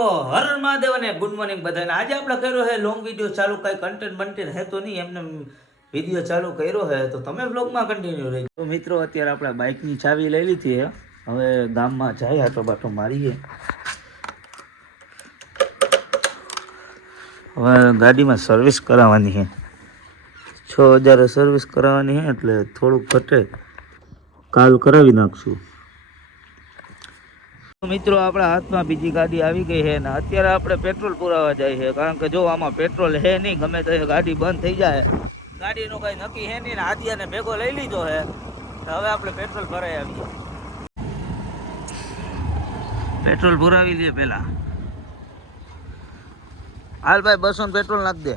હર મહાદેવ અને good morning બધાને. આજે આપણે કર્યો છે લોંગ વીડિયો ચાલુ, કઈ કન્ટેન્ટ બન્ટેન્ટ હે તો નહીં, એમને વીડિયો ચાલુ કર્યો છે તો તમે બ્લોગમાં કન્ટિન્યુ રહી તો મિત્રો, અત્યારે આપણે બાઇકની ચાવી લઈ લીધી છે હવે ગામમાં જાય આટો બાટો મારીએ. હવે ગાડીમાં સર્વિસ કરાવવાની છે છ હજાર સર્વિસ કરાવવાની છે એટલે થોડુંક ઘટે. કાલ કરાવી નાખશું. મિત્રો, આપણા હાથમાં બીજી ગાડી આવી ગઈ છે ને અત્યારે આપણે પેટ્રોલ પુરાવા જાય છે, કારણ કે જો આમાં પેટ્રોલ હે નહીં, ગમે તો ગાડી બંધ થઈ જાય. ગાડીનું કઈ નક્કી હે નહીં ને આદિયાને ભેગો લઈ લીધો છે. હવે આપણે પેટ્રોલ ભરાઈ આવીએ. પેટ્રોલ પુરાવી લઈએ પેલા હાલ ભાઈ બસો પેટ્રોલ નાખ દે.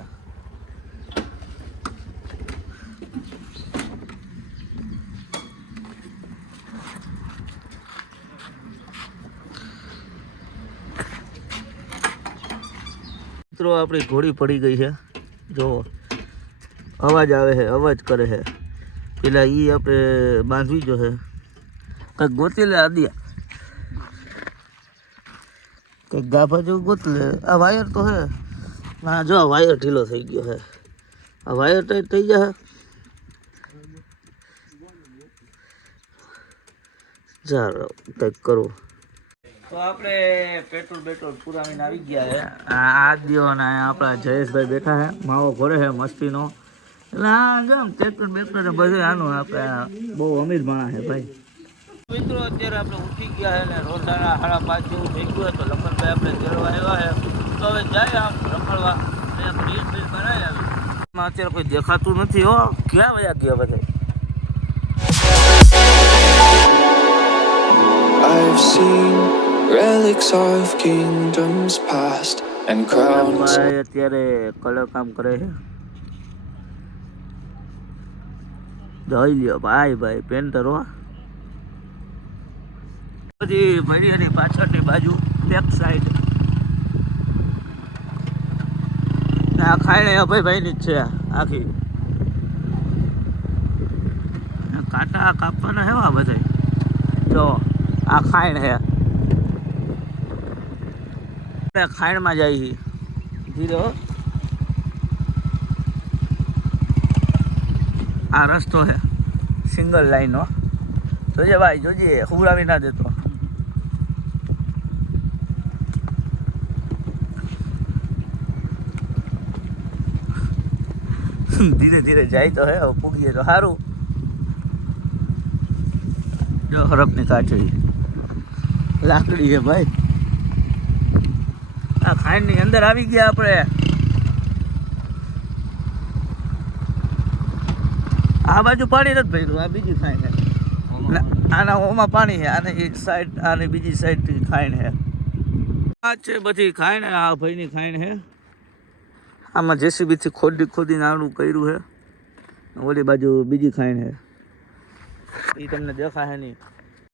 મિત્રો, આપણી ઘોડી પડી ગઈ છે. જો, અવાજ આવે છે, અવાજ કરે છે. પેલા એ આપણે બાંધવી જો છે. કંઈક ગોતી લે આદિયા કંઈક ગાભા જેવું ગોતી લે આ વાયર તો હે ના જો, આ વાયર ઢીલો થઈ ગયો છે. આ વાયર ટાઈટ થઈ જશે ચાલો, કંઈક કરવું તો આપણે પેટ્રોલ પેટ્રોલ પુરાવીને આવી ગયા છે. આ દિયો અને આપણા જયેશભાઈ બેઠા છે. માવો ભરે છે મસ્તીનો. એટલે આ જો ટ્રેક્ટર બેક્ટર ને બધું આનું આપણે બહુ અમીર માણસ છે ભાઈ. મિત્રો અત્યારે આપણે ઉઠી ગયા છે ને રોજાના સાડા પાંચ જેવું થઈ ગયું તો લખનભાઈ આપણે તેડવા આવ્યા છે. તો હવે જાય આમ રખડવા. રીલ બીલ બનાવી આવી. એમાં અત્યારે કોઈ દેખાતું નથી હો. ક્યાં વયા ગયા બધા? I've seen relics of kingdoms past and crowns ભાઈ અત્યારે કલર કામ કરે છે જોઈ લ્યો ભાઈ ભાઈ પેન્ટર હો બધી ભરી એની પાછળની બાજુ બેક સાઈડ આ ખાઈને અભય ભાઈ ની જ છે આખી આ કાંટા કાપવાના હેવા બધા જો આ ખાઈણ હે ખાઈણમાં જાય ધીરે આ રસ્તો છે સિંગલ લાઈન હો. જોજે ભાઈ, જોજે. હુવરાવી ના દેતો. ધીરે ધીરે જાય તો હે પૂગીએ તો સારું જો હરફની કાચડી. લાકડી છે ભાઈ. આ ખાંડની અંદર આવી ગયા આપણે. આ બાજુ પાણી નથી ભર્યું આ બીજી ખાઈને આના ઓમાં પાણી છે આને એક સાઈડ આને બીજી સાઈડ ખાઈને છે. આ છે બધી ખાઈને આ ભાઈની ખાઈને છે. આમાં જેસીબી થી ખોદી ખોદીને આનું કર્યું છે. ઓલી બાજુ બીજી ખાઈને છે. એ તમને દેખાશે નહીં.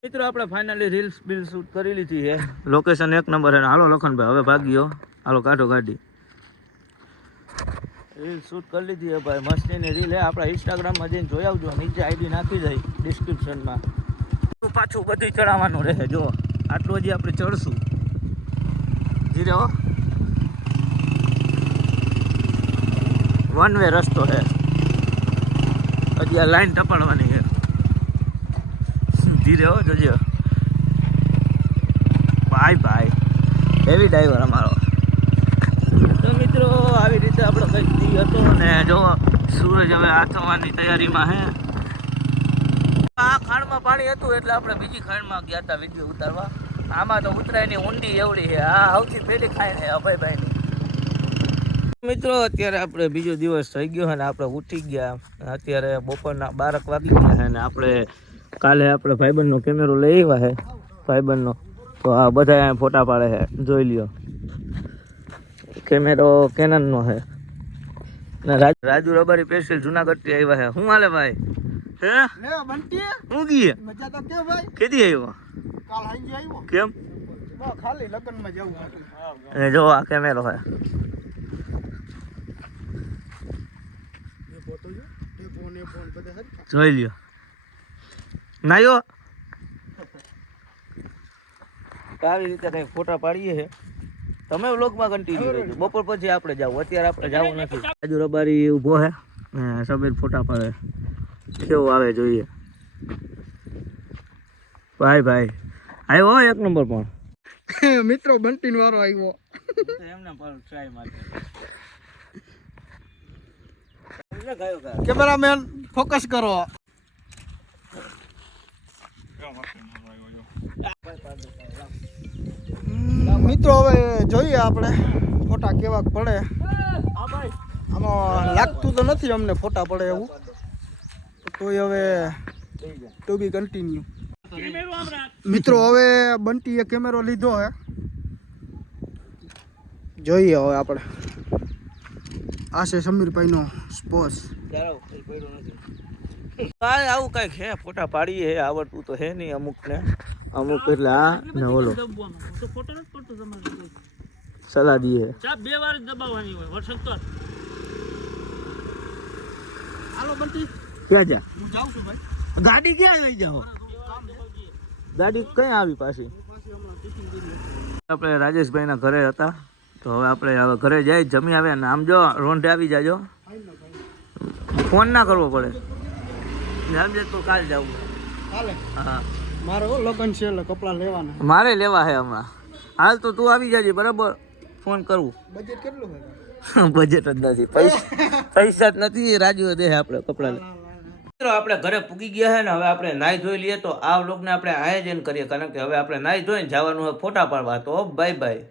મિત્રો આપણે ફાઇનલી રીલ્સ બિલ શૂટ કરી લીધી છે. લોકેશન એક નંબર છે હાલો લખનભાઈ હવે ભાગ્યો. હાલો કાઢો ગાડી રીલ શૂટ કરી લીધી છે ભાઈ મસ્તીની રીલ હે આપણા ઇન્સ્ટાગ્રામમાં જઈને જોઈ આવજો નીચે આઈડી નાખી જાય ડિસ્ક્રિપ્શનમાં પાછું બધું ચડાવવાનું રહે જો આટલું હજી આપણે ચડશું. ધીરે હો. વન વે રસ્તો છે. હજી આ લાઈન ટપાડવાની છે. ધીરે હો જોજો. ભાઈ ભાઈ હેવી ડ્રાઈવર અમારો. તો મિત્રો, આવી રીતે આપણો કંઈક દી હતો ને જો, સૂરજ હવે આથમવાની તૈયારીમાં હે. આ ખાણમાં પાણી હતું એટલે આપણે બીજી ખાણમાં ગયા હતા વીડિયો ઉતારવા. આમાં તો ઉતરાયની ઊંડી એવડી છે. આ સૌથી પહેલી ખાણ છે, અભયભાઈની. મિત્રો, અત્યારે આપણે બીજો દિવસ થઈ ગયો અને આપણે ઉઠી ગયા. અત્યારે બપોરના બારક વાગી ગયા છે ને આપણે કાલે આપણે ભાઈબંધનો કેમેરો લઈ આવ્યા છે ભાઈબંધનો. તો આ બધા ફોટા પાડે છે જોઈ લ્યો. કેમેરો કેનનનો છે. ને રાજુ રબારી પેશિયલ જુનાગઢથી આવ્યા છે. શું હાલે ભાઈ? હે? લે બંટી. હું ગઈ મજા તો કેવું ભાઈ. કેદી આવ્યો? કાલ હાંજે આવ્યો. કેમ? ખાલી લગ્નમાં જવું હતું. જો આ કેમેરો છે. જોઈ લ્યો. નાયો. આવી રીતે કઈ ફોટા પાડીએ છે. તમે વ્લોગમાં કન્ટિન્યુ રહેજો. બપોર પછી આપણે જાવ. અત્યારે આપણે જવું નથી. આજુ રબારી ઊભો હે ને સમીર ફોટા પાડે. કેવું આવે જોઈએ. ભાઈ ભાઈ. આવ્યો હો એક નંબર પણ. મિત્રો બંટીન વારો આવ્યો. એમને પણ ટ્રાય ગયો કેમેરામેન ફોકસ કરો. મિત્રો, હવે જોઈએ આપણે ફોટા કેવા પડે. આમાં લાગતું તો નથી અમને ફોટા પડે એવું. તોય હવે ટુ બી કન્ટિન્યુ મિત્રો, હવે બંટીએ કેમેરો લીધો હે. જોઈએ હવે આપણે. આ છે સમીરભાઈનો સ્પોર્ટ્સ આવું કંઈક હે, ફોટા પાડીએ આવડતું તો હે નહીં અમુક ને અમુક એટલે આ ને ઓલો. સલાહ દઈએ. બે વાર દબાવવાની હોય વરસાદ તો. હાલો બંટી. ક્યાં જા? હું જાઉં છું ભાઈ. ગાડી ક્યાં લઈ જાઓ? ગાડી કઈ આવી પાછી? આપણે રાજેશભાઈના ઘરે હતા તો હવે આપણે હવે ઘરે જઈ જમી આવે ને આમ જો રોંઢે આવી જાજો. ફોન ના કરવો પડે. સમજે તો કાલ જવું કાલે? હા. મારે લગન છે એટલે કપડાં લેવાના. મારે લેવા હે હમણાં. હાલ તો તું આવી જાજે બરાબર? ફોન કરવું બજેટ કેટલું હોય? બજેટ જ નથી. પૈસા પૈસા જ નથી રાજુ દે આપણે કપડા મિત્રો આપણે ઘરે પૂગી ગયા છે ને હવે આપણે નાહી ધોઈ લઈએ તો આ વ્લોગને આપણે આયોજન કરીએ કારણ કે હવે આપણે નાહી ધોઈને જવાનું હોય ફોટા પાડવા. તો બાય બાય